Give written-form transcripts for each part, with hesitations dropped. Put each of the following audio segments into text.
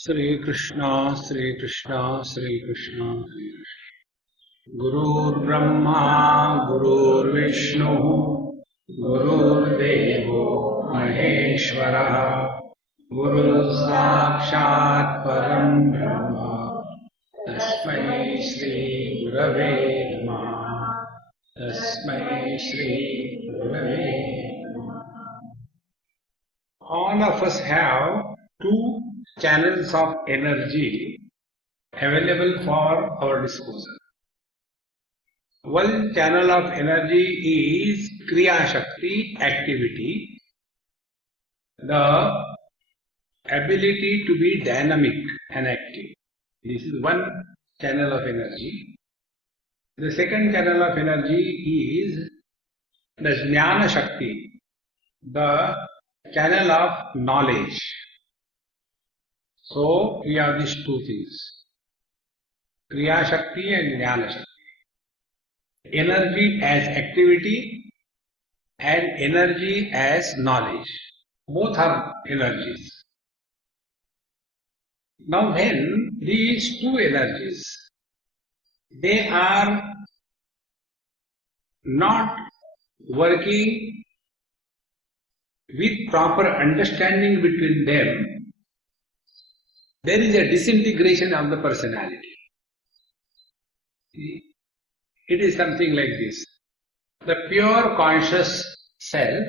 Sri Krishna, Sri Krishna, Sri Krishna. Gurur Brahma, Gurur Vishnu, Gurur Devo Maheshwara, Guru Sakshat Param Brahma, Tasmai Shri Gurave Namaha, Tasmai Shri Gurave Namaha. All of us have two channels of energy available for our disposal. One channel of energy is Kriya Shakti, activity, the ability to be dynamic and active. This is one channel of energy. The second channel of energy is the Jnana Shakti, the channel of knowledge. So we have these two things, Kriya Shakti and Jnana Shakti. Energy as activity and energy as knowledge. Both are energies. Now when these two energies, they are not working with proper understanding between them, there is a disintegration of the personality. It is something like this. The pure conscious self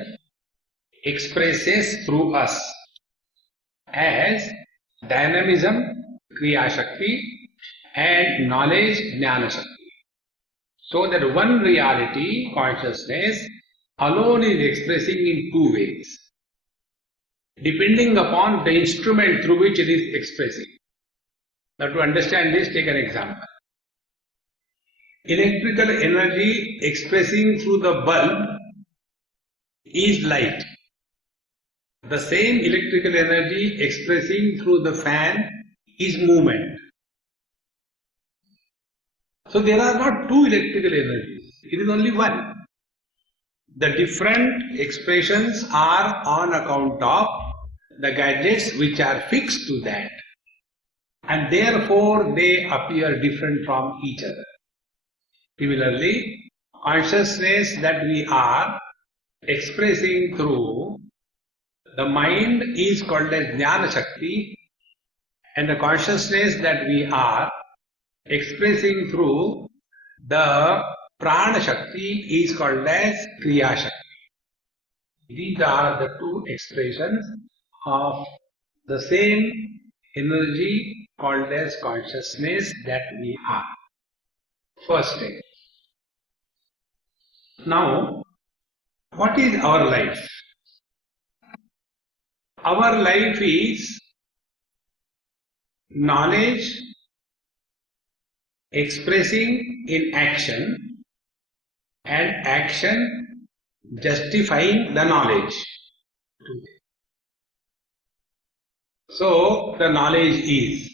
expresses through us as dynamism, Kriya Shakti, and knowledge, Jnana Shakti. So that one reality, consciousness, alone is expressing in two ways, depending upon the instrument through which it is expressing. Now to understand this, take an example. Electrical energy expressing through the bulb is light. The same electrical energy expressing through the fan is movement. So there are not two electrical energies, it is only one. The different expressions are on account of the gadgets which are fixed to that, and therefore they appear different from each other. Similarly, consciousness that we are expressing through the mind is called as Jnana Shakti, and the consciousness that we are expressing through the Prana Shakti is called as Kriya Shakti. These are the two expressions of the same energy called as consciousness that we are. First thing. Now, what is our life? Our life is knowledge expressing in action and action justifying the knowledge. So the knowledge is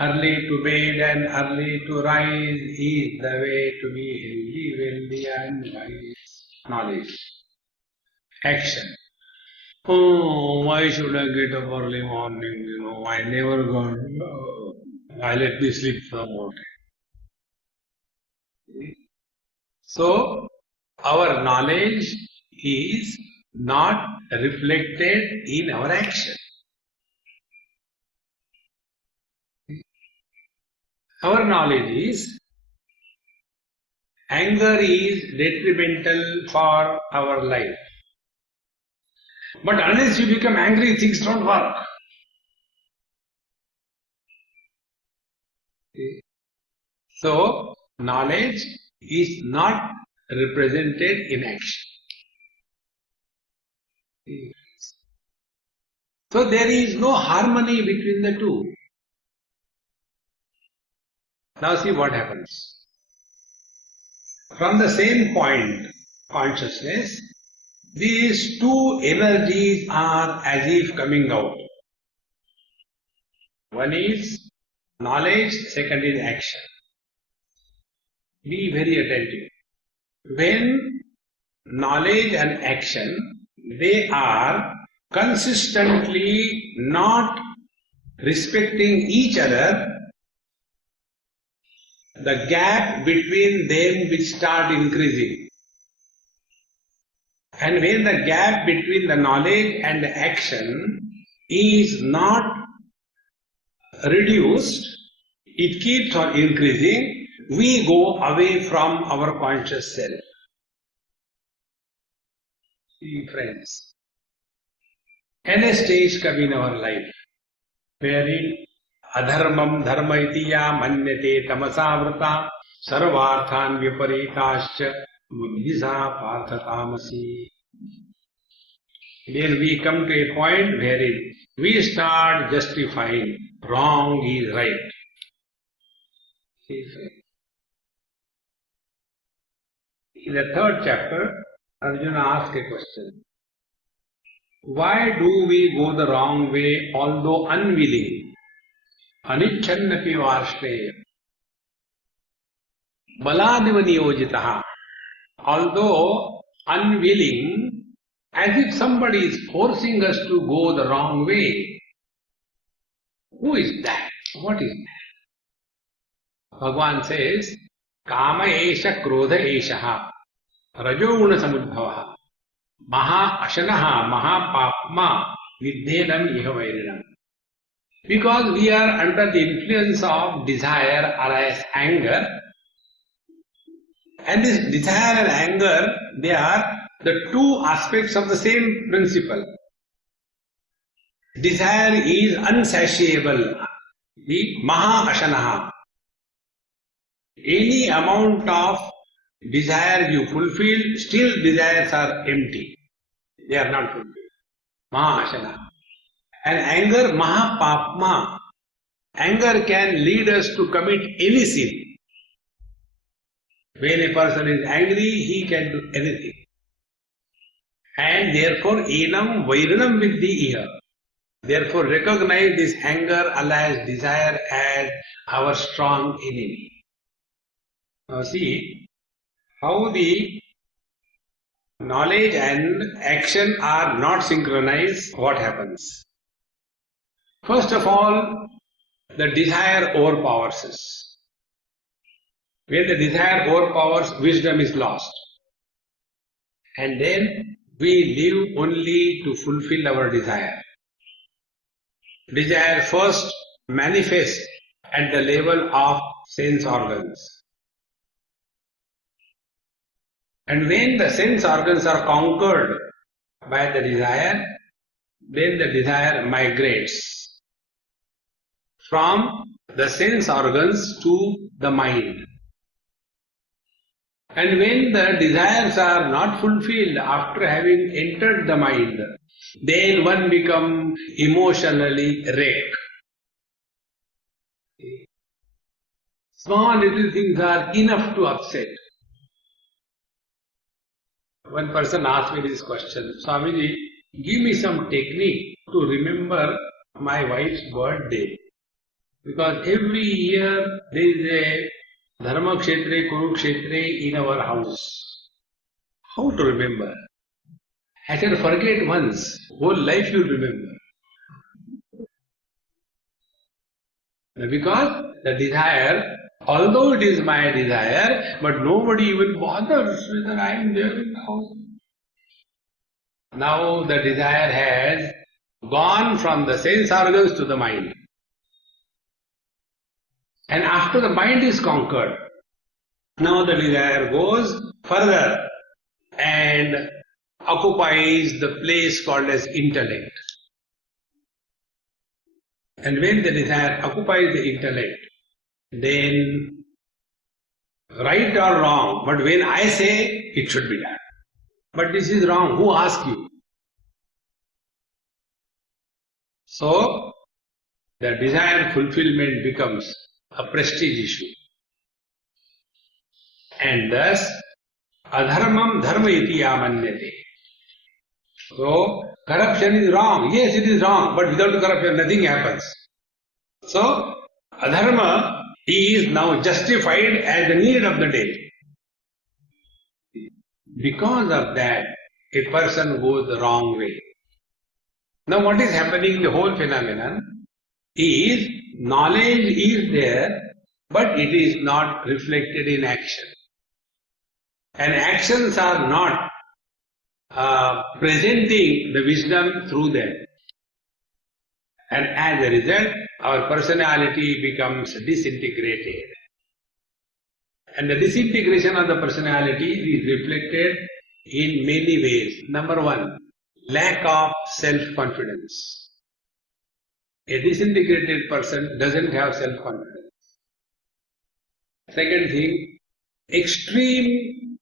early to bed and early to rise is the way to be healthy, wealthy and wise. Knowledge. Action. Oh, why should I get up early morning? I never got. I let me sleep some more time. So, our knowledge is not reflected in our action. Our knowledge is anger is detrimental for our life. But unless you become angry, things don't work. So, knowledge is not represented in action. So, there is no harmony between the two. Now see what happens. From the same point, consciousness, these two energies are as if coming out. One is knowledge, second is action. Be very attentive. When knowledge and action, they are consistently not respecting each other, the gap between them will start increasing. And when the gap between the knowledge and the action is not reduced, it keeps on increasing, we go away from our conscious self. See, friends, and a stage come in our life wherein adharmam dharma iti ya manyate tamasavrata sarvarthan viparitascha buddhisa partha tamasi. Then we come to a point wherein we start justifying wrong is right. In the third chapter, Arjuna asked a question. Why do we go the wrong way although unwilling? Anichannapi varshneya. Baladiva niyojitaha. Although unwilling, as if somebody is forcing us to go the wrong way. Who is that? What is that? Bhagavan says, Kama esha krodha eshaha rajoguna samudbhavaha maha ashanaha maha papma viddhenam iha vairinam. Because we are under the influence of desire or as anger, and this desire and anger, they are the two aspects of the same principle. Desire is unsatiable, the maha ashanaha. Any amount of desire you fulfill, still desires are empty. They are not fulfilled. Maha ashanaha. And anger, maha papma. Anger can lead us to commit any sin. When a person is angry, he can do anything. And therefore, enam vairanam viddhi iha. Therefore, recognize this anger alias desire as our strong enemy. Now see how the knowledge and action are not synchronized, what happens? First of all, the desire overpowers us. When the desire overpowers, wisdom is lost. And then we live only to fulfill our desire. Desire first manifests at the level of sense organs. And when the sense organs are conquered by the desire, then the desire migrates from the sense organs to the mind. And when the desires are not fulfilled after having entered the mind, then one becomes emotionally wrecked. Small little things are enough to upset. One person asked me this question, Swamiji, give me some technique to remember my wife's birthday. Because every year there is a Dharma Kshetre, Kurukshetre in our house. How to remember? I said, forget once, whole life you'll remember. Because the desire, although it is my desire, but nobody even bothers whether I am there in the house. Now the desire has gone from the sense organs to the mind. And after the mind is conquered, now the desire goes further and occupies the place called as intellect. And when the desire occupies the intellect, then right or wrong, but when I say it should be done. But this is wrong, who asked you? So, the desire fulfillment becomes a prestige issue. And thus, adharmam dharma iti yamanyate. So, corruption is wrong. Yes, it is wrong, but without corruption nothing happens. So, adharma is now justified as the need of the day. Because of that, a person goes the wrong way. Now what is happening in the whole phenomenon? is knowledge is there, but it is not reflected in action. And actions are not presenting the wisdom through them. And as a result, our personality becomes disintegrated. And the disintegration of the personality is reflected in many ways. Number one, lack of self-confidence. A disintegrated person doesn't have self-confidence. Second thing, extreme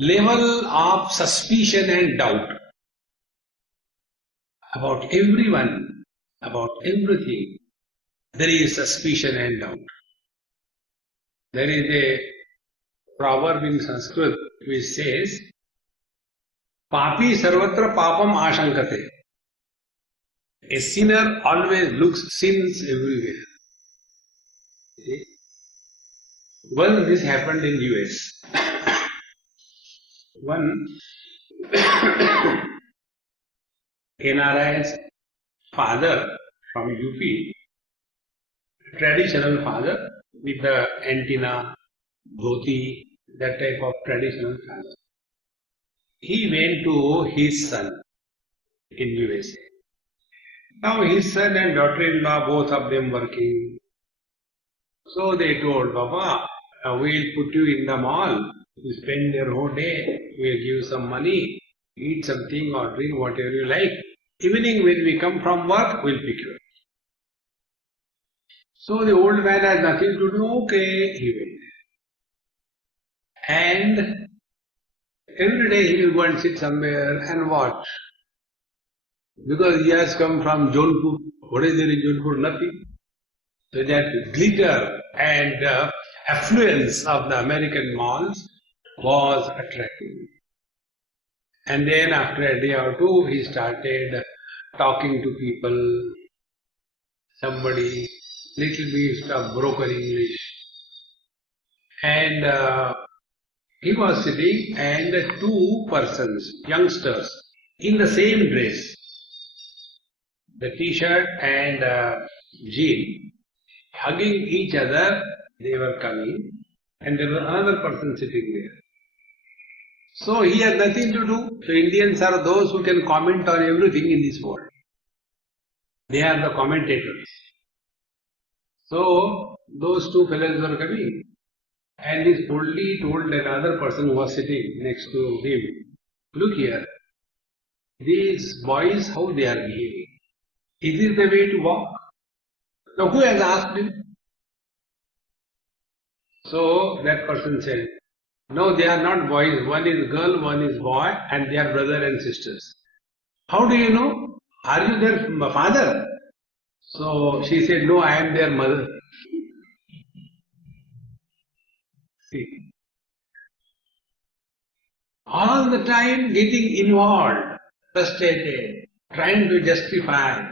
level of suspicion and doubt about everyone, about everything. There is suspicion and doubt. There is a proverb in Sanskrit which says, Papi sarvatra papam ashankate. A sinner always looks sins everywhere. See? Once this happened in US. One NRI's father from UP, traditional father with the antenna, dhoti, that type of traditional father. He went to his son in USA. Now his son and daughter-in-law, both of them working. So they told, Baba, we'll put you in the mall. You spend your whole day. We'll give you some money. Eat something or drink whatever you like. Evening when we come from work, we'll pick you up. So the old man has nothing to do. Okay, he went. And every day he will go and sit somewhere and watch. Because he has come from Jaunpur. What is there in Jaunpur? Nothing. So that glitter and affluence of the American malls was attractive. And then after a day or two, he started talking to people, somebody, little bit of broken English. And he was sitting and two persons, youngsters, in the same dress, the t-shirt and jean, hugging each other, they were coming, and there was another person sitting there. So he has nothing to do. So Indians are those who can comment on everything in this world. They are the commentators. So those two fellows were coming, and this oldie told another person who was sitting next to him, look here, these boys, how they are behaving. Is this the way to walk? Now who has asked him? So that person said, no, they are not boys. One is girl, one is boy, and they are brother and sisters. How do you know? Are you their father? So she said, no, I am their mother. See, all the time getting involved, frustrated, trying to justify.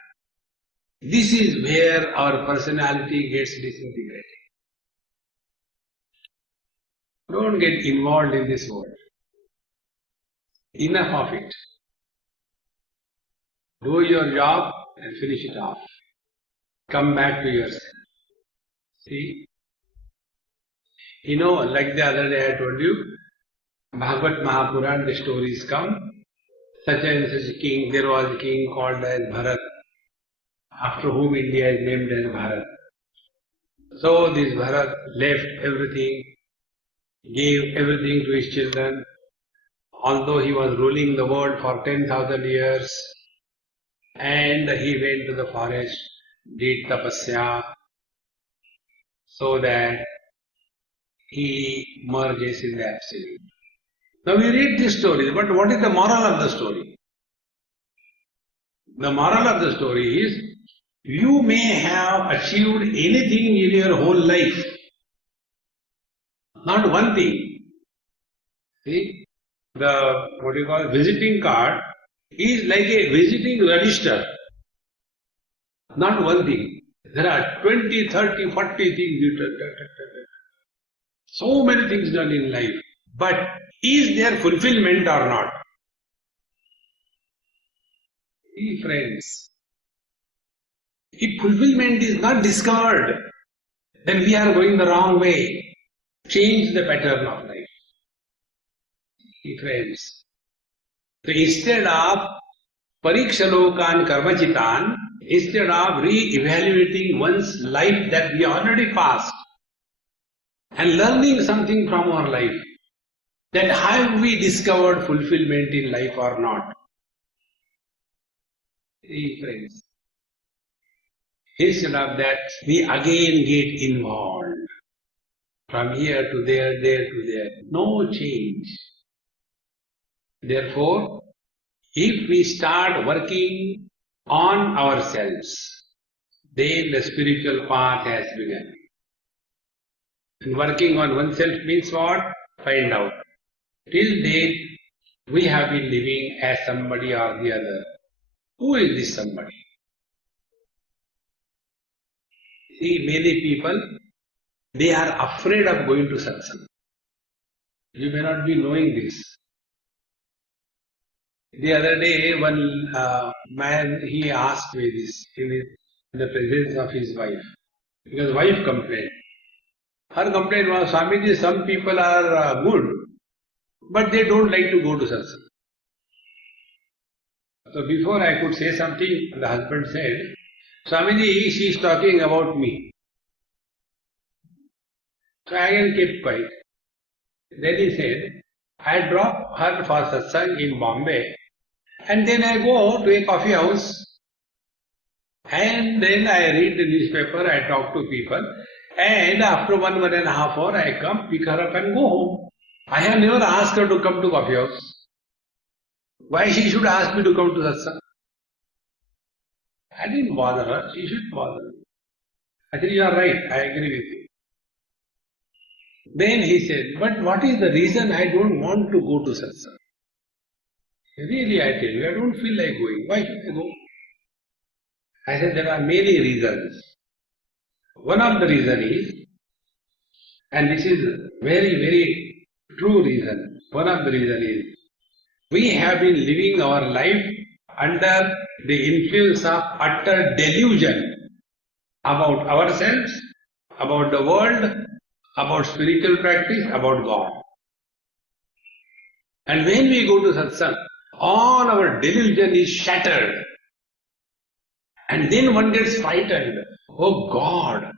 This is where our personality gets disintegrated. Don't get involved in this world. Enough of it. Do your job and finish it off. Come back to yourself. See? You know, like the other day I told you, Bhagavad Mahapuran, the stories come. Such and such a king, there was a king called as Bharat, after whom India is named as Bharat. So this Bharat left everything, gave everything to his children, although he was ruling the world for 10,000 years, and he went to the forest, did tapasya, so that he merges in the absolute. Now we read this story, but what is the moral of the story? The moral of the story is, you may have achieved anything in your whole life, not one thing. See, the what you call visiting card is like a visiting register, not one thing. There are 20, 30, 40 things you do. So many things done in life. But is there fulfillment or not? See, friends, If fulfillment is not discovered, then we are going the wrong way. Change the pattern of life. Friends. So instead of parikshalokan karmachitan, instead of re-evaluating one's life that we already passed and learning something from our life, that have we discovered fulfillment in life or not? See, friends, instead of that, we again get involved. From here to there, there to there. No change. Therefore, if we start working on ourselves, then the spiritual path has begun. And working on oneself means what? Find out. Till date, we have been living as somebody or the other. Who is this somebody? See, many people, they are afraid of going to satsang. You may not be knowing this. The other day, one man, he asked me this in the presence of his wife. Because wife complained. Her complaint was, Swamiji, some people are good, but they don't like to go to satsang. So before I could say something, the husband said, Swamiji, she is talking about me. So I again kept quiet. Then he said, I drop her for satsang in Bombay, and then I go to a coffee house, and then I read the newspaper, I talk to people, and after 1.5 hours, I come, pick her up and go home. I have never asked her to come to coffee house. Why she should ask me to come to satsang? I didn't bother her, she should bother me. I said, you are right, I agree with you. Then he said, but what is the reason I don't want to go to satsang? Really, I tell you, I don't feel like going. Why should I go? I said, there are many reasons. One of the reasons is, and this is very, very true reason, one of the reasons is, we have been living our life under the influence of utter delusion about ourselves, about the world, about spiritual practice, about God. And when we go to satsang, all our delusion is shattered. And then one gets frightened. Oh God,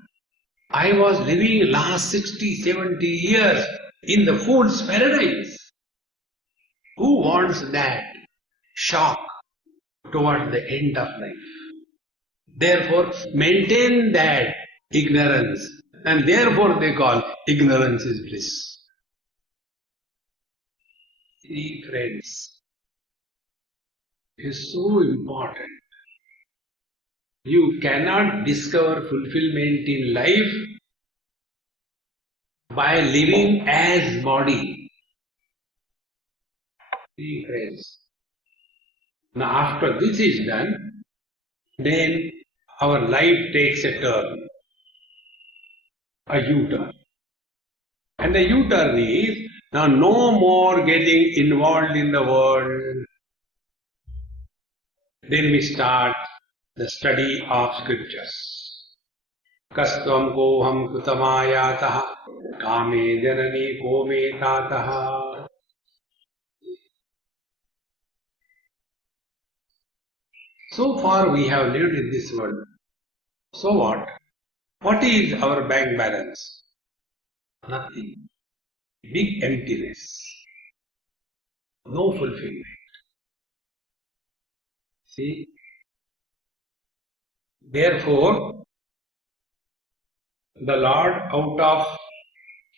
I was living last 60, 70 years in the fool's paradise. Who wants that shock towards the end of life? Therefore, maintain that ignorance. And therefore they call ignorance is bliss. See, friends, it is so important. You cannot discover fulfillment in life by living as body. See, friends. Now after this is done, then our life takes a turn, a U-turn. And the U-turn is, now no more getting involved in the world. Then we start the study of scriptures. Kastvam koham kutamayatah kame janani kome tatah. So far we have lived in this world. So what? What is our bank balance? Nothing. Big emptiness. No fulfillment. See? Therefore, the Lord, out of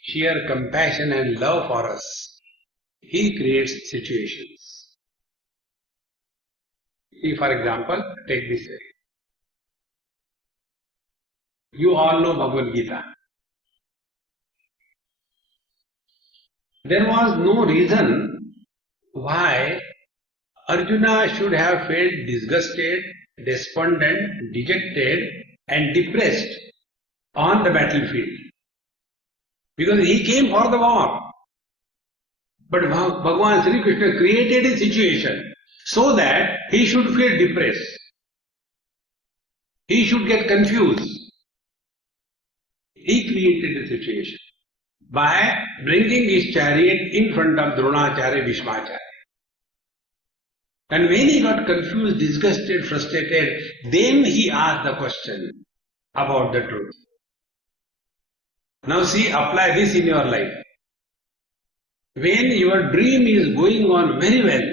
sheer compassion and love for us, He creates situations. See, for example, take this way. You all know Bhagavad Gita. There was no reason why Arjuna should have felt disgusted, despondent, dejected and depressed on the battlefield. Because he came for the war. But Bhagavan Sri Krishna created a situation so that he should feel depressed. he should get confused. He created the situation by bringing his chariot in front of Dronacharya, Bhishmacharya. And when he got confused, disgusted, frustrated, then he asked the question about the truth. Now see, apply this in your life. When your dream is going on very well,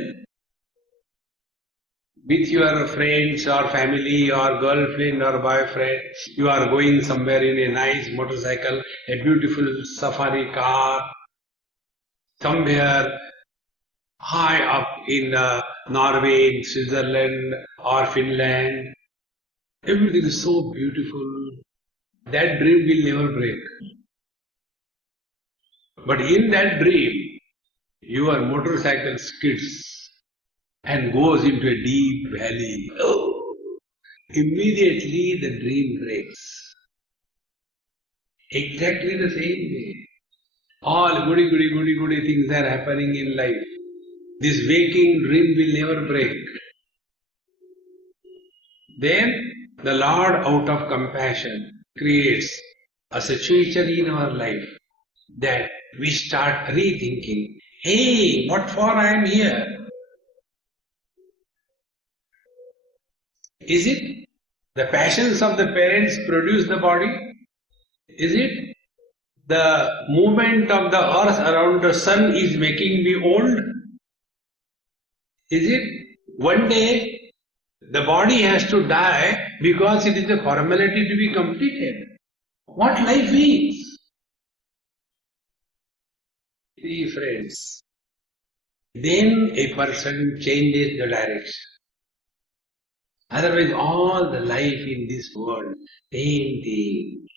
with your friends or family or girlfriend or boyfriend, you are going somewhere in a nice motorcycle, a beautiful safari car, somewhere high up in Norway, Switzerland or Finland. Everything is so beautiful. That dream will never break. But in that dream, your motorcycle skids and goes into a deep valley. Oh, immediately the dream breaks. Exactly the same way. All goody things are happening in life. This waking dream will never break. Then the Lord, out of compassion, creates a situation in our life that we start rethinking, hey, what for I am here? Is it the passions of the parents produce the body? Is it the movement of the earth around the sun is making me old? Is it one day the body has to die because it is a formality to be completed? What life is? See, friends, then a person changes the direction. Otherwise, all the life in this world, same thing.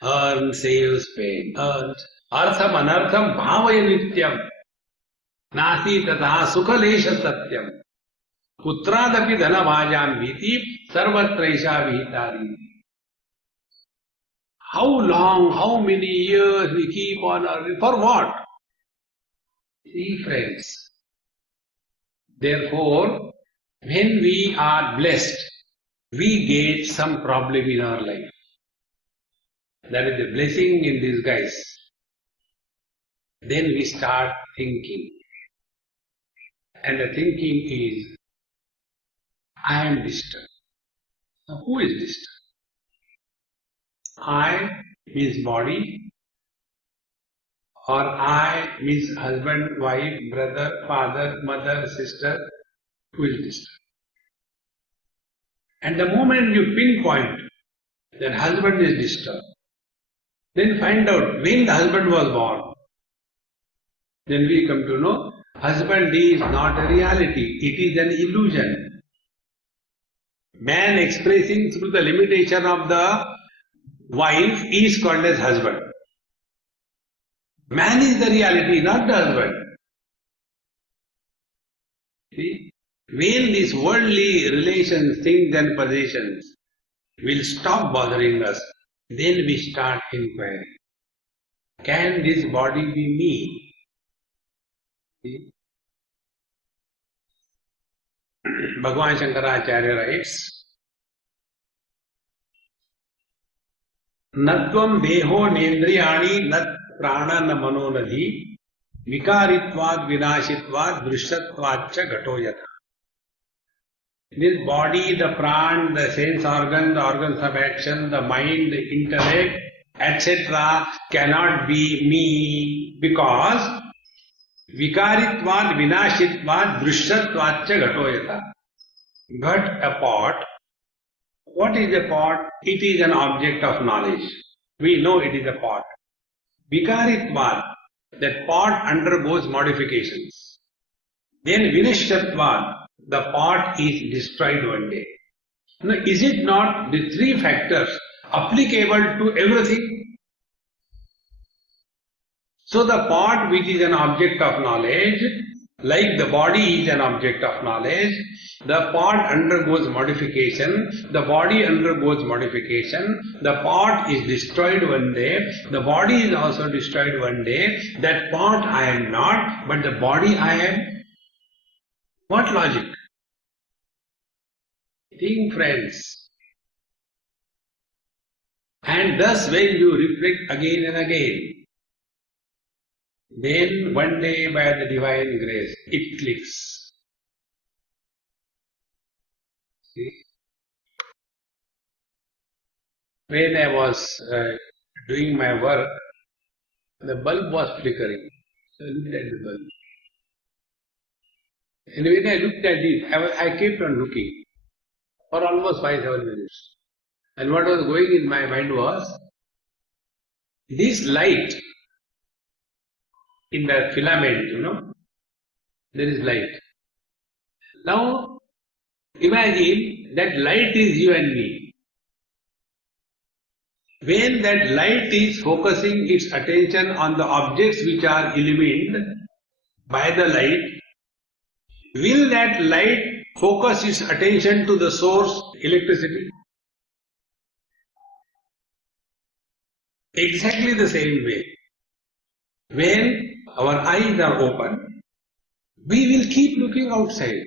Earn, saves, pain. Earn. Artham, anartham, bhavaya nityam. Nasi tatha sukhalesha satyam. Putradapi dhana bhajam viti, sarvatraisha vihitari. How long, how many years we keep on earning? For what? See, friends. Therefore, when we are blessed, we get some problem in our life. That is a blessing in disguise. Then we start thinking. And the thinking is, I am disturbed. Now, who is disturbed? I means body, or I means husband, wife, brother, father, mother, sister. Who is disturbed? And the moment you pinpoint that husband is disturbed, then find out when the husband was born. Then we come to know husband is not a reality, it is an illusion. Man expressing through the limitation of the wife is called as husband. Man is the reality, not the husband. See? When these worldly relations, things and possessions will stop bothering us, then we start inquiring. Can this body be me? See? Bhagavan Shankaracharya writes, Natvam deho nendriyani nat prana na manonadhi vikaritvad vinashitvad drishyatvad gato yatha. This body, the pran, the sense organ, the organs of action, the mind, the intellect, etc. cannot be me because vikaritvad vinashitvad drishyatvad gato yatha. But a pot, what is a pot? It is an object of knowledge. We know it is a pot. Vikaritvad, that pot undergoes modifications. Then vinashyatvad, the pot is destroyed one day. Now, is it not the three factors applicable to everything? So the pot which is an object of knowledge, like the body is an object of knowledge, the pot undergoes modification, the body undergoes modification, the pot is destroyed one day, the body is also destroyed one day, that pot I am not, but the body I am. What logic? Think, friends. And thus when you reflect again and again, then one day by the divine grace, it clicks. See? When I was doing my work, the bulb was flickering. So I looked at the bulb. And when I looked at it, I kept on looking for almost 5-7 minutes. And what was going in my mind was, this light in the filament, there is light. Now, imagine that light is you and me. When that light is focusing its attention on the objects which are illumined by the light, will that light focus its attention to the source, electricity? Exactly the same way. When our eyes are open, we will keep looking outside.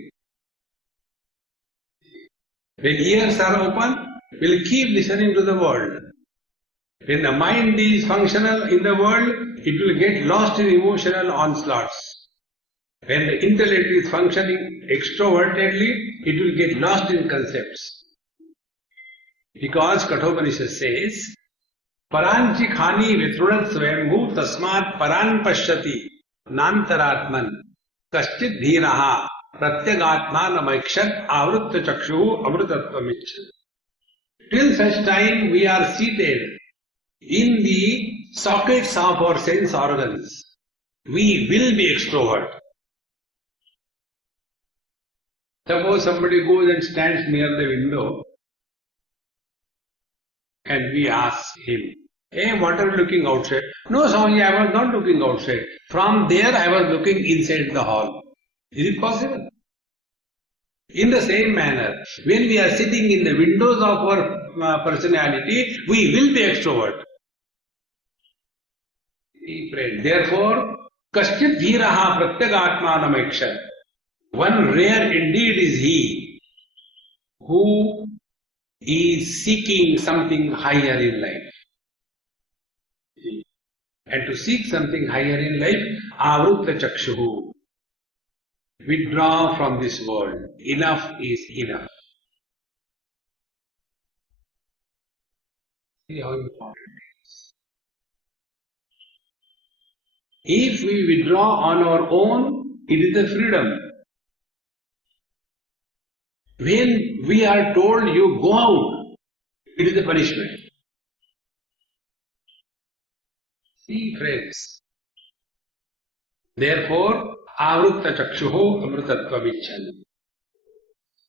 When ears are open, we will keep listening to the world. When the mind is functional in the world, it will get lost in emotional onslaughts. When the intellect is functioning extrovertedly, it will get lost in concepts. Because Kathopanishad says, Paranchi khani vitrudat swayambhu tasmat paran pashyati nantaratman kaschit dhiraha pratyagatma namakshat avrutta chakshu amrutattvamichan. Till such time we are seated in the sockets of our sense organs, we will be extrovert. Suppose somebody goes and stands near the window and we ask him, hey, what are you looking outside? No, Swamiji, I was not looking outside. From there I was looking inside the hall. Is it possible? In the same manner, when we are sitting in the windows of our personality, we will be extrovert. Therefore, kaschit dhiraha pratyagatmanamakshat. One rare indeed is he who is seeking something higher in life. And to seek something higher in life, avrutta chakshuhu. Withdraw from this world. Enough is enough. See how important it is. If we withdraw on our own, it is the freedom. When we are told you go out, it is the punishment. See, friends. Therefore, avrutta chakshuho amrutatvamichan.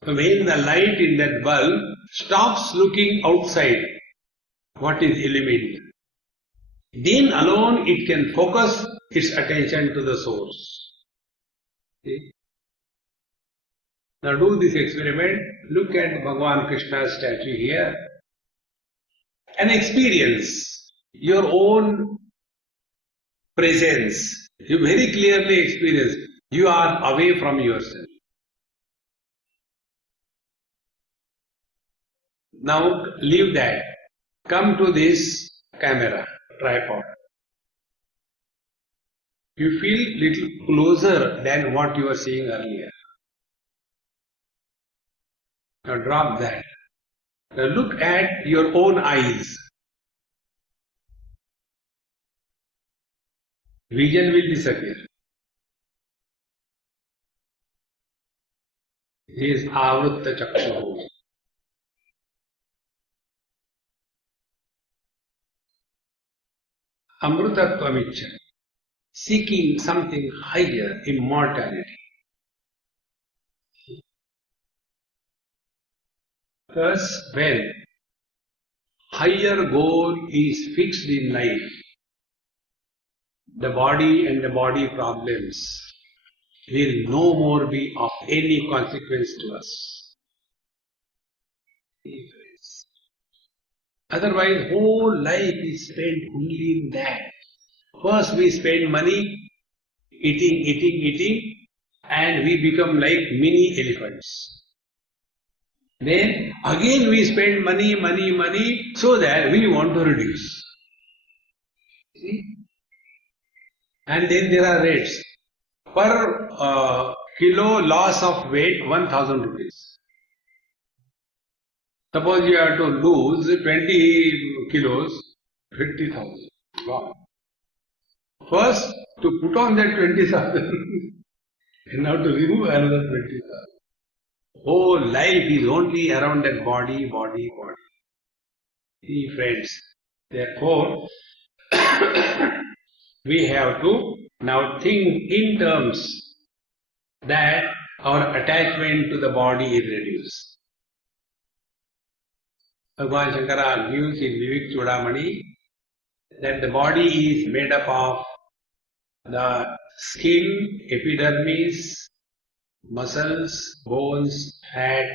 When the light in that bulb stops looking outside, what is illumined, then alone it can focus its attention to the source. See? Now do this experiment. Look at Bhagavan Krishna's statue here and experience your own presence. You very clearly experience you are away from yourself. Now leave that. Come to this camera, tripod. You feel little closer than what you were seeing earlier. Now drop that. Now look at your own eyes. Vision will disappear. This is avrutta chakshuhu. Amrutatvamiccha. Seeking something higher, immortality. Thus, when higher goal is fixed in life, the body and the body problems will no more be of any consequence to us. Otherwise, whole life is spent only in that. First we spend money eating, and we become like mini elephants. Then again we spend money, so that we want to reduce. See? And then there are rates. Per kilo loss of weight, 1000 rupees. Suppose you have to lose 20 kilos, 50,000. Wow. First, to put on that 20,000, and now to remove another 20,000. Whole life is only around that body. See, friends. Therefore, we have to now think in terms that our attachment to the body is reduced. Bhagavan Shankara gives in Vivek Chudamani that the body is made up of the skin, epidermis, muscles, bones, fat,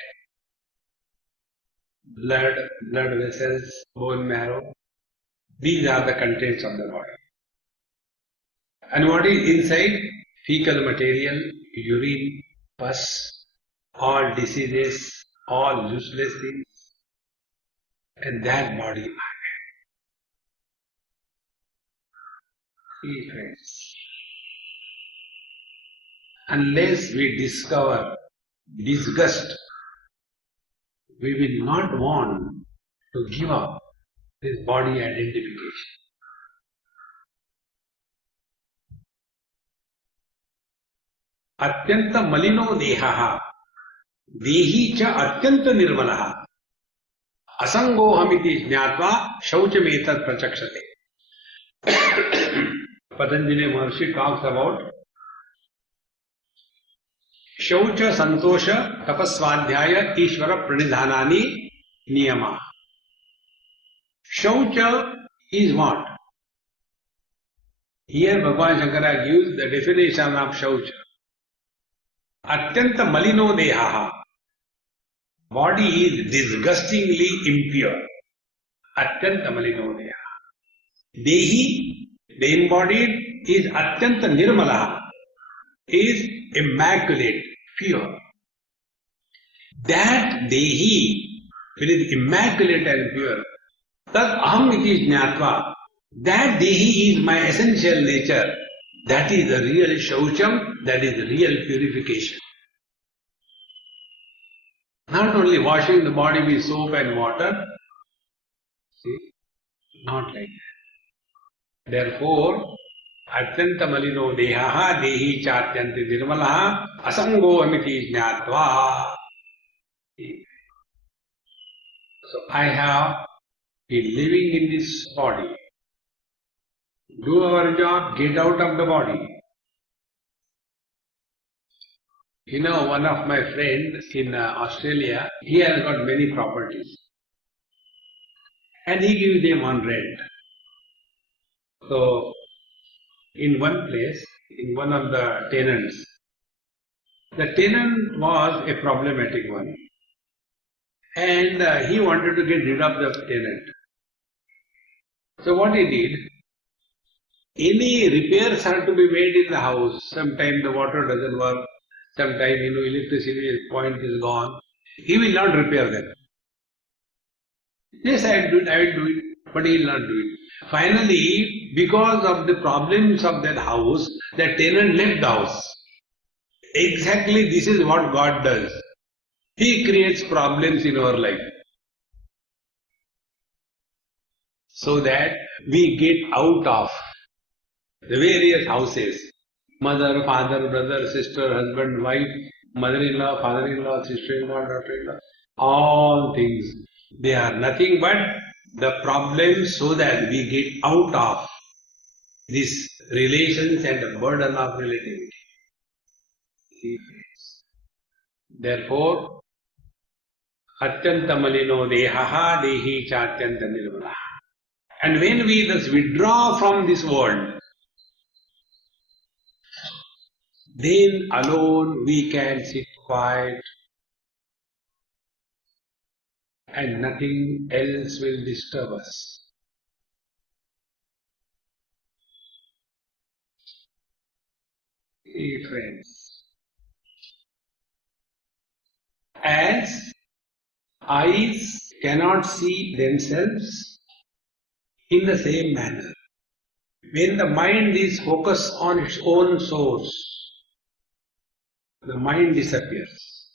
blood vessels, bone marrow. These are the contents of the body. And what is inside? Fecal material, urine, pus, all diseases, all useless things. And that body is friends. Unless we discover disgust, we will not want to give up this body identification. अत्यंत मलिनो देहः देही च अत्यंत निर्मलः असंगोहमिति ज्ञात्वा शौचमेतत् प्रचक्षते. Patanjali Maharshi talks about Shaucha Santosha Tapaswadhyaya Ishvara Pranidhanani Niyama. Shaucha is what? Here Bhagavan Shankara gives the definition of Shaucha. Atyanta malino dehaha. Body is disgustingly impure. Atyanta malino dehaha. Dehi, the embodied, is atyanta nirmala, is immaculate, pure. That Dehi, which is immaculate and pure, Tat aham iti jnatva, that Dehi is my essential nature. That is the real Shaucham, that is the real purification. Not only washing the body with soap and water, see, not like that. Therefore, Atyanta malino dehaha dehi chatyanti nirmalaha asango amiti jnatva. So I have been living in this body. Do our job, get out of the body. You know, one of my friends in Australia, he has got many properties. And he gives them on rent. So, in one place, in one of the tenants, the tenant was a problematic one. And he wanted to get rid of the tenant. So what he did, any repairs have to be made in the house. Sometimes the water doesn't work. Sometimes, electricity point is gone. He will not repair them. Yes, I will do it, but he will not do it. Finally, because of the problems of that house, the tenant left the house. Exactly this is what God does. He creates problems in our life, so that we get out of the various houses. Mother, father, brother, sister, husband, wife, mother-in-law, father-in-law, sister-in-law, daughter-in-law, all things. They are nothing but the problems, so that we get out of these relations and the burden of relativity. Therefore, atyanta malino dehaha dehi cha atyanta nirmala. And when we thus withdraw from this world, then alone we can sit quiet and nothing else will disturb us. Hey friends, as eyes cannot see themselves in the same manner. When the mind is focused on its own source, the mind disappears.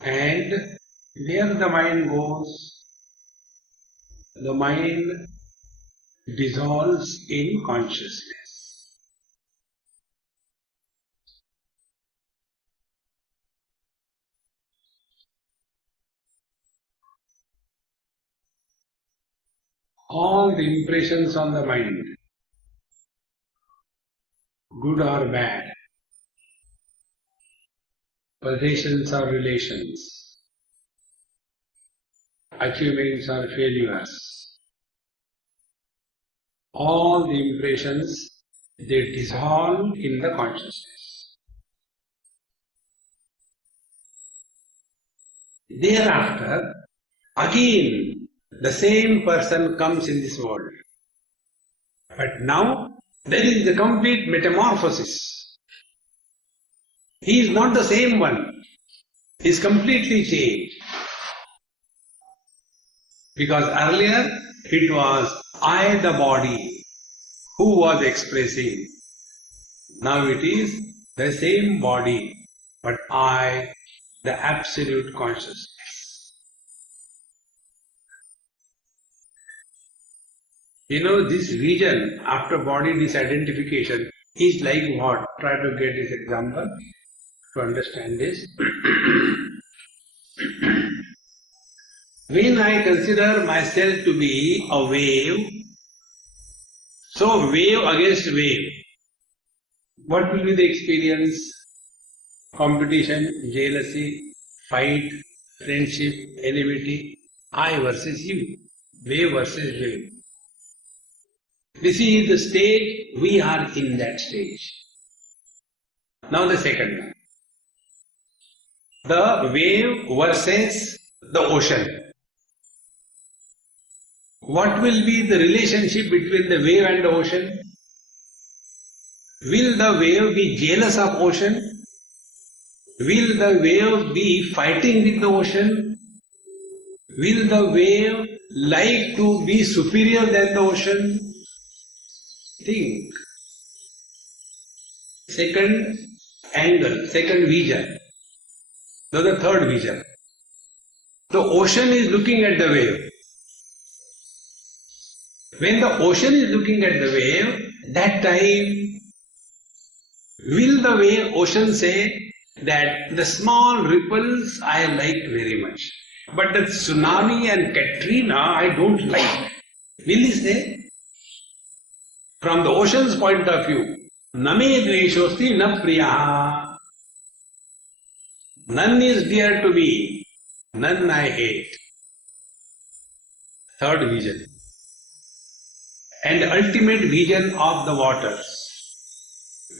And where the mind goes, the mind dissolves in consciousness. All the impressions on the mind, good or bad, possessions or relations, achievements or failures, all the impressions, they dissolve in the consciousness. Thereafter, again, the same person comes in this world. But now, there is the complete metamorphosis. He is not the same one. He is completely changed. Because earlier, it was I, the body, who was expressing. Now it is the same body, but I, the absolute consciousness. You know, this vision after body disidentification is like what? Try to get this example to understand this. When I consider myself to be a wave, so wave against wave, what will be the experience? Competition, jealousy, fight, friendship, enmity, I versus you, wave versus wave. This is the stage, we are in that stage. Now the second one. The wave versus the ocean. What will be the relationship between the wave and the ocean? Will the wave be jealous of ocean? Will the wave be fighting with the ocean? Will the wave like to be superior than the ocean? Think. Second angle, second vision. Now the third vision. The ocean is looking at the wave. When the ocean is looking at the wave, that time, will the wave ocean say that the small ripples I liked very much, but the tsunami and Katrina I don't like? Will he say? From the ocean's point of view, Name dveshosti na priyaha. None is dear to me, none I hate. Third vision. And ultimate vision of the waters.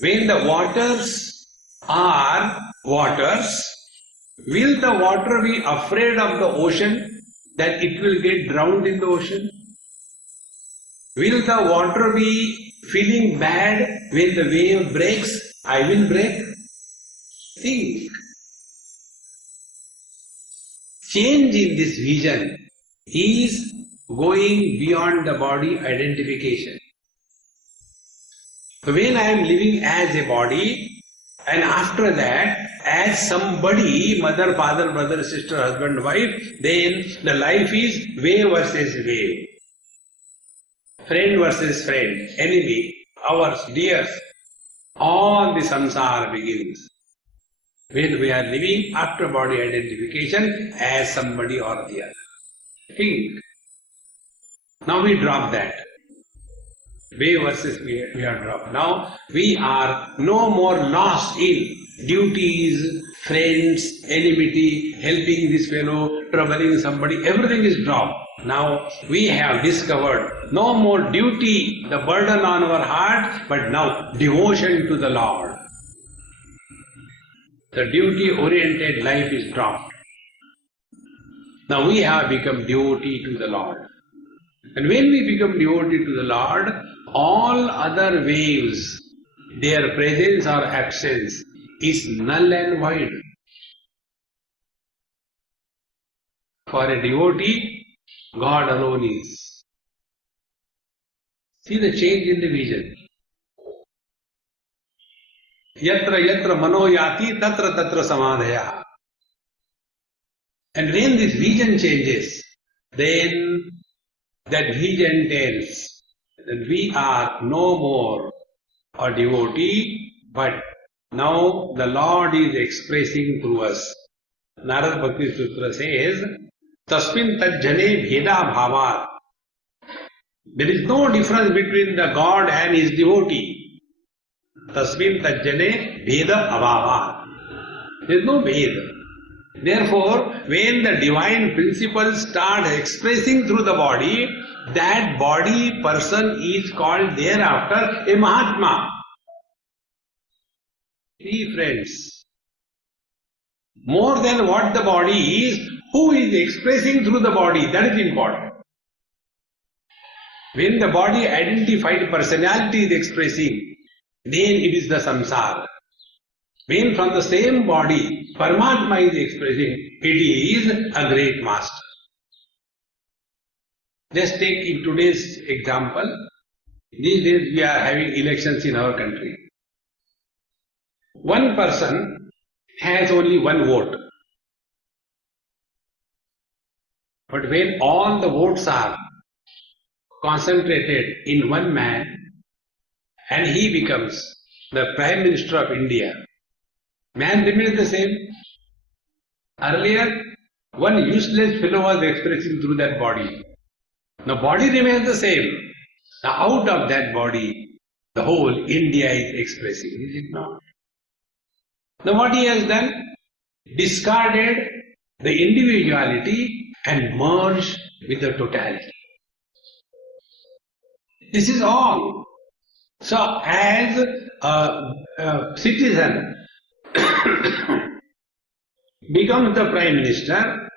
When the waters are waters, will the water be afraid of the ocean that it will get drowned in the ocean? Will the water be feeling bad when the wave breaks? I will break. Think. Change in this vision is going beyond the body identification. So when I am living as a body, and after that, as somebody, mother, father, brother, sister, husband, wife, then the life is wave versus wave. Friend versus friend, enemy, ours, dears. All the samsara begins when we are living after body identification as somebody or the other. Think. Now we drop that. Wave versus wave, we are dropped. Now we are no more lost in duties, friends, enmity, helping this fellow, troubling somebody. Everything is dropped. Now we have discovered no more duty, the burden on our heart, but now devotion to the Lord. The duty-oriented life is dropped. Now we have become devotee to the Lord. And when we become devotee to the Lord, all other waves their presence or absence is null and void. For a devotee, God alone is. See the change in the vision. Yatra yatra mano yati tatra tatra samadhaya. And when this vision changes, then that vision tells that we are no more a devotee, but now the Lord is expressing through us. Narad Bhakti Sutra says, Tasmin tajjane bheda bhavat. There is no difference between the God and his devotee. Tasmin tajjane bheda abhavat. There is no bheda. Therefore, when the divine principles start expressing through the body, that body person is called thereafter a Mahatma. See friends, more than what the body is, who is expressing through the body, that is important. When the body identified personality is expressing, then it is the samsara. When from the same body, Paramatma is expressing, it is a great master. Just take in today's example, these days we are having elections in our country. One person has only one vote. But when all the votes are concentrated in one man and he becomes the Prime Minister of India, man remains the same. Earlier, one useless fellow was expressing through that body. The body remains the same. Now out of that body, the whole India is expressing, is it not? Now what he has done? Discarded the individuality and merged with the totality. This is all. So as a citizen becomes the Prime Minister,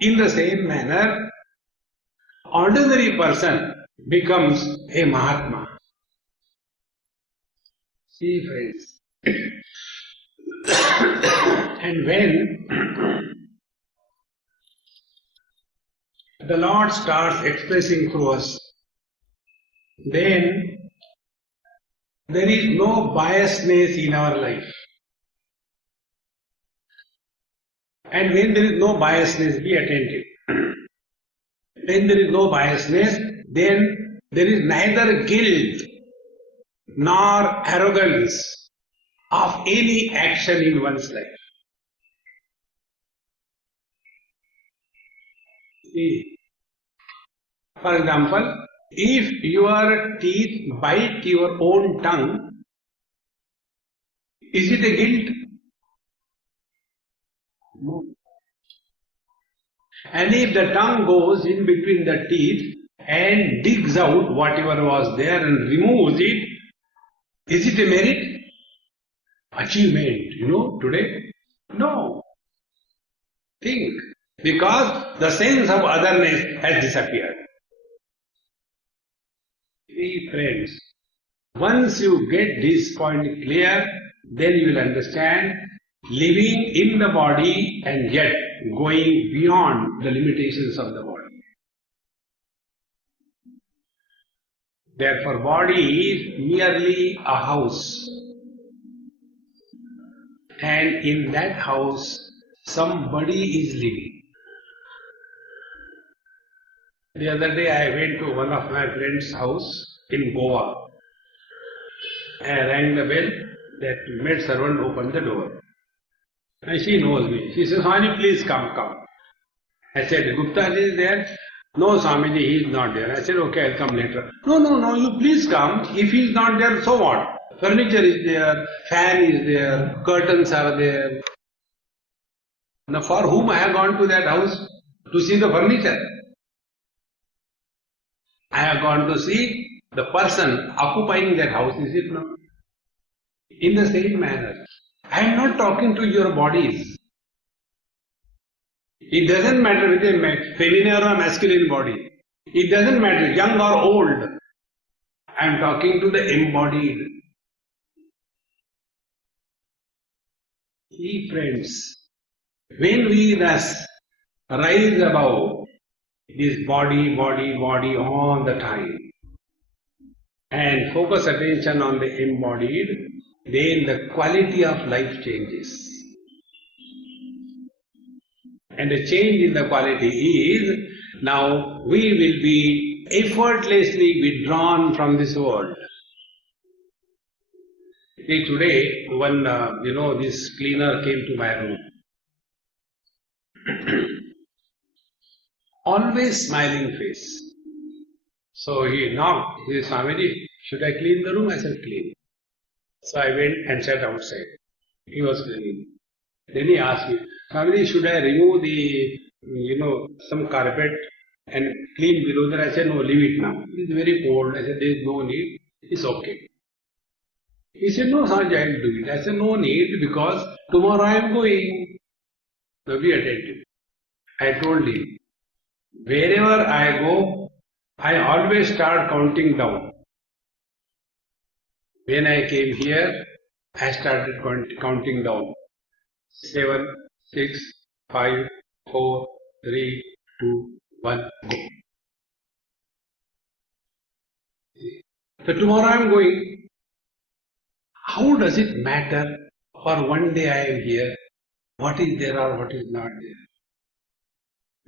in the same manner, ordinary person becomes a Mahatma. See friends. And when the Lord starts expressing through us, then there is no biasness in our life. And when there is no biasness, be attentive. When there is no biasness, then there is neither guilt nor arrogance of any action in one's life. See, for example, if your teeth bite your own tongue, is it a guilt? No. And if the tongue goes in between the teeth and digs out whatever was there and removes it, is it a merit? Achievement, today? No. Think. Because the sense of otherness has disappeared. See friends, once you get this point clear, then you will understand living in the body and yet going beyond the limitations of the body. Therefore, body is merely a house. And in that house, somebody is living. The other day I went to one of my friend's house in Goa. I rang the bell, that maid servant opened the door. And she knows me. She says, Swami, please come. I said, Gupta ji is there? No, Swamiji, he is not there. I said, okay, I'll come later. No, you please come. If he is not there, so what? Furniture is there, fan is there, curtains are there. Now for whom I have gone to that house? To see the furniture. I have gone to see the person occupying that house, is it not? In the same manner, I am not talking to your bodies. It doesn't matter whether a feminine or a masculine body. It doesn't matter, young or old. I am talking to the embodied. Ye friends, when we thus rise above this body all the time and focus attention on the embodied, then the quality of life changes. And the change in the quality is, now we will be effortlessly withdrawn from this world. See, today, one, this cleaner came to my room. Always smiling face. So he knocked. He said, Swamiji, should I clean the room? I said, clean. So I went and sat outside. He was cleaning. Then he asked me, Swamiji, should I remove the, some carpet and clean below there? I said, no, leave it now. It is very cold. I said, there is no need. It's okay. He said, no, Swamiji, I will do it. I said, no need, because tomorrow I am going. So be attentive. I told him, wherever I go, I always start counting down. When I came here, I started counting down. 7, 6, 5, 4, 3, 2, 1, go. So tomorrow I am going. How does it matter for one day I am here? What is there or what is not there?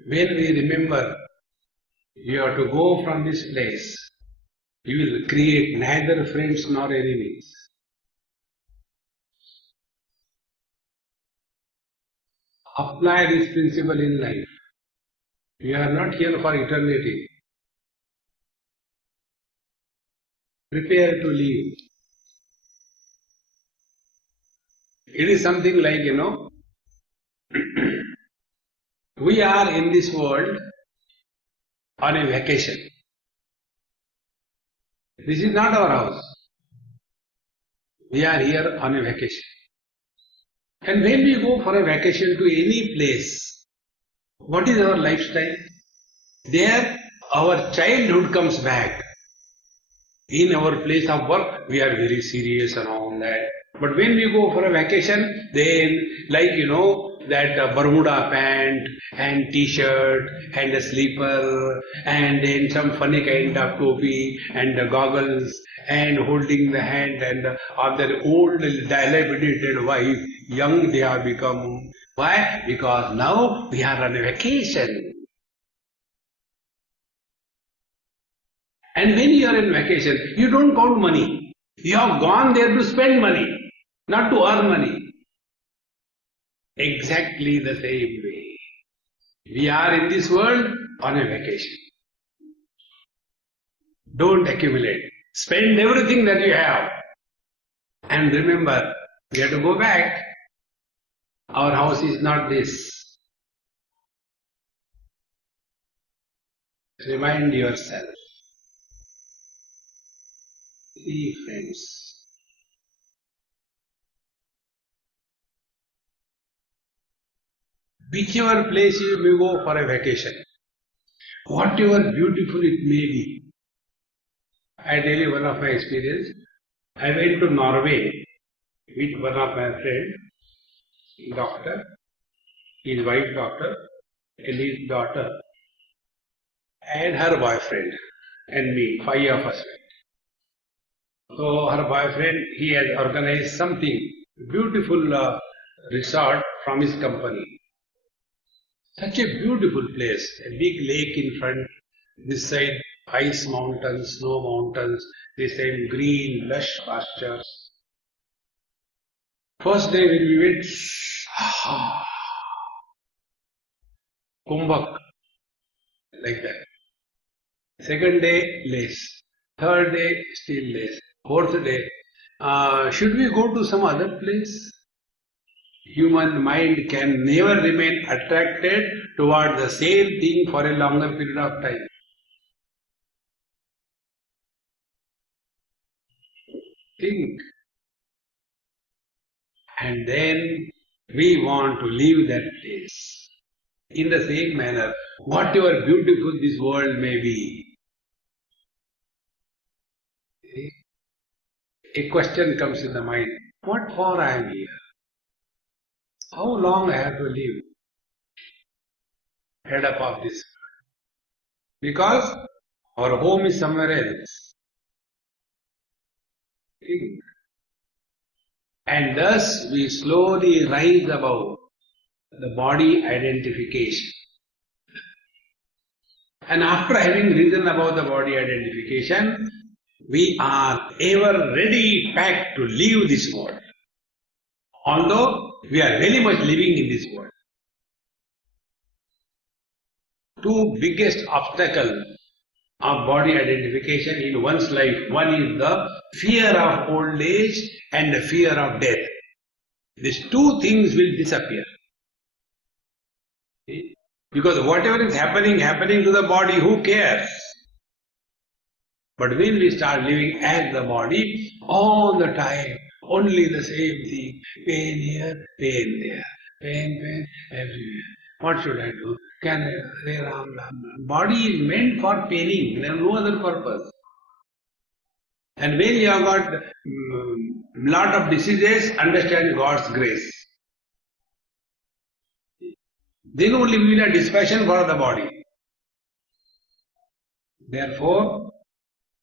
When we remember you have to go from this place, you will create neither friends nor enemies. Apply this principle in life. You are not here for eternity. Prepare to leave. It is something like, we are in this world on a vacation. This is not our house. We are here on a vacation. And when we go for a vacation to any place, what is our lifestyle? There our childhood comes back. In our place of work, we are very serious and all that. But when we go for a vacation, then that Bermuda pant and t-shirt and a slipper and then some funny kind of topi and the goggles and holding the hand and of their old dilapidated wife, young they have become. Why? Because now we are on a vacation. And when you are in vacation, you don't count money. You have gone there to spend money, not to earn money. Exactly the same way. We are in this world on a vacation. Don't accumulate. Spend everything that you have. And remember, we have to go back. Our house is not this. Remind yourself. See, friends, whichever place you may go for a vacation, whatever beautiful it may be. I tell you one of my experience. I went to Norway with one of my friends, doctor, his wife doctor, and his daughter, and her boyfriend, and me, 5 of us went. So her boyfriend, he has organized something, beautiful resort from his company. Such a beautiful place, a big lake in front, this side ice mountains, snow mountains, this side green, lush pastures. First day when we went, Kumbhak, like that. Second day, less. Third day, still less. Fourth day, should we go to some other place? Human mind can never remain attracted toward the same thing for a longer period of time. Think. And then we want to leave that place. In the same manner, whatever beautiful this world may be, a question comes in the mind, what for I am here? How long I have to live head up of this? Because our home is somewhere else. And thus we slowly rise above the body identification. And after having risen above the body identification, we are ever ready packed to leave this world. Although we are very much living in this world. Two biggest obstacles of body identification in one's life. One is the fear of old age and the fear of death. These two things will disappear. Because whatever is happening to the body, who cares? But when we start living as the body, all the time, only the same thing, pain here, pain there, pain everywhere. What should I do? Can I, Hare Ram, Ram, Ram. Body is meant for paining, there is no other purpose. And when you have got lot of diseases, understand God's grace. Then only we will have dispassion for the body. Therefore,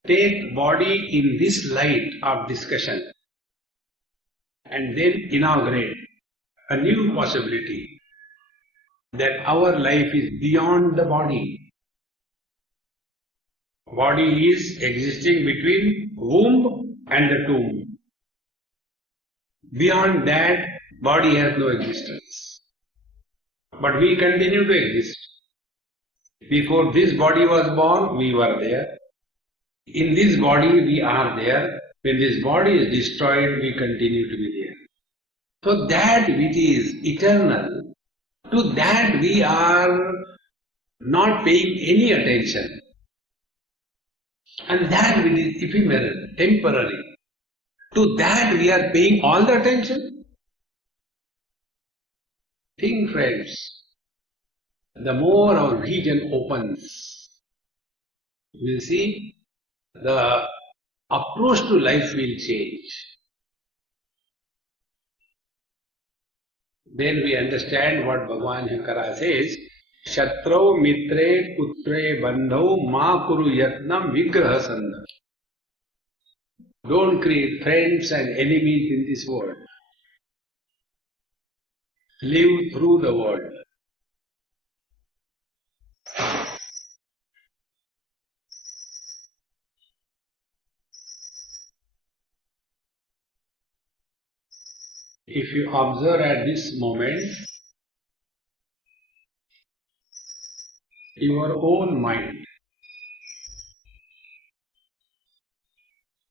take body in this light of discussion and then inaugurate a new possibility that our life is beyond the body. Body is existing between womb and the tomb. Beyond that, body has no existence. But we continue to exist. Before this body was born, we were there. In this body, we are there. When this body is destroyed, we continue to be there. So that which is eternal, to that we are not paying any attention. And that which is ephemeral, temporary, to that we are paying all the attention. Think, friends, the more our vision opens, you will see the approach to life will change. Then we understand what Bhagavan Shankara says, Shatrau mitre putre bandhau ma kuru yatnam vigraha sandha. Don't create friends and enemies in this world. Live through the world. If you observe at this moment, your own mind,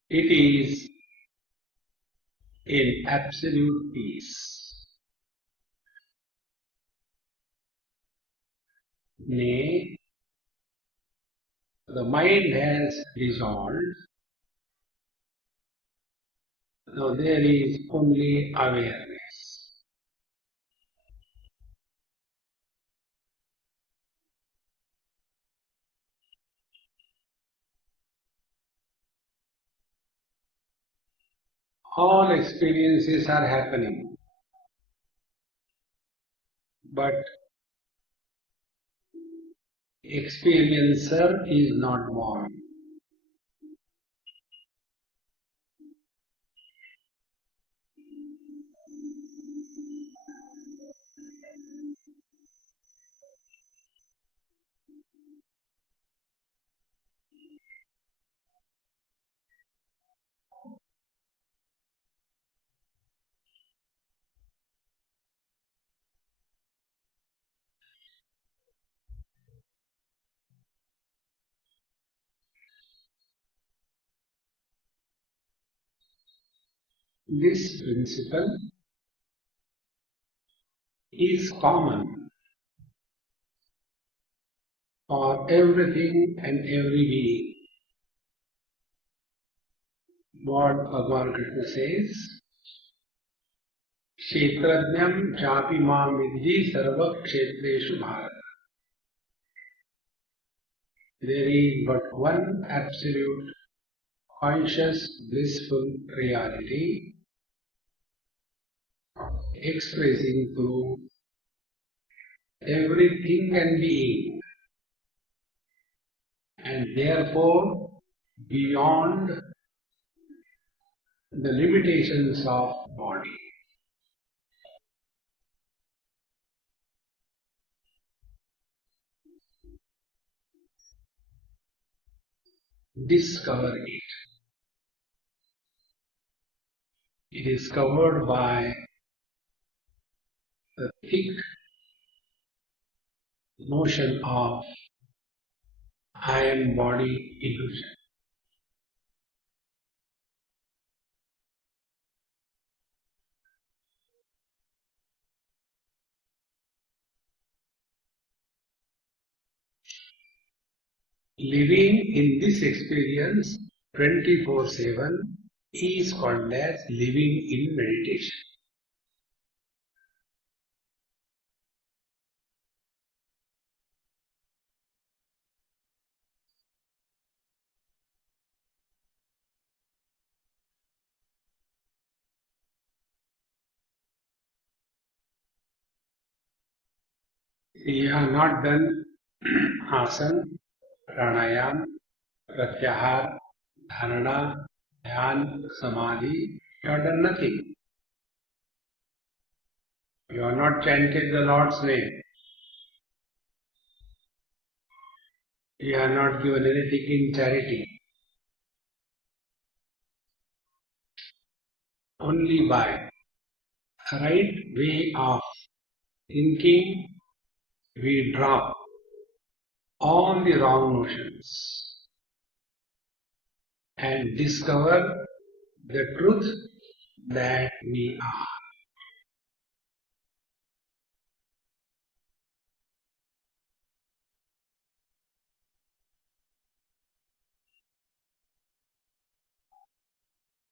it is in absolute peace. Nay, the mind has dissolved. Now there is only awareness. All experiences are happening, but experiencer is not born. This principle is common for everything and every being. What Bhagavan Krishna says, Kshetrajnam chapi mam vidhi sarva kshetreshu bharata. There is but one absolute, conscious, blissful reality expressing through everything and being, and therefore beyond the limitations of body. Discover it. It is covered by the thick notion of I am body illusion. Living in this experience 24/7 is called as living in meditation. We have not done asana, pranayam, pratyahar, dharana, dhyan, samadhi. You have done nothing. You have not chanted the Lord's name. You have not given anything in charity. Only by right way of thinking we drop all the wrong notions and discover the truth that we are.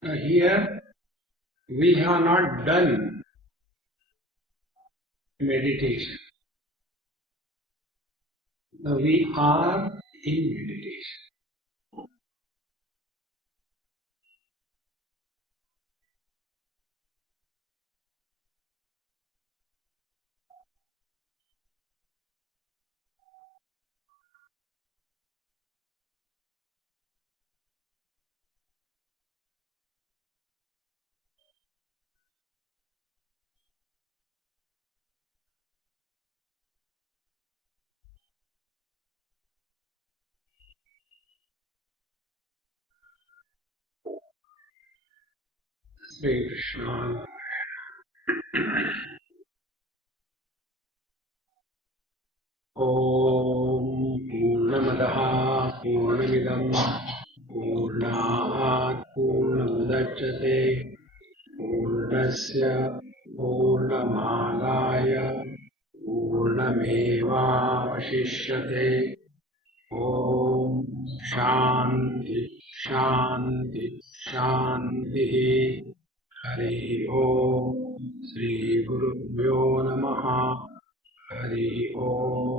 Now here we have not done meditation. Now we are in meditation. Sri Krishna. Om Purnamadaha Purnamidam Purnahat Purnamudachyate Purnasya Purnamadaya Purnamevavashishyate. Om Shanti Shanti Shanti. Hari Om Sri Gurubhyo Namaha. Hari Om.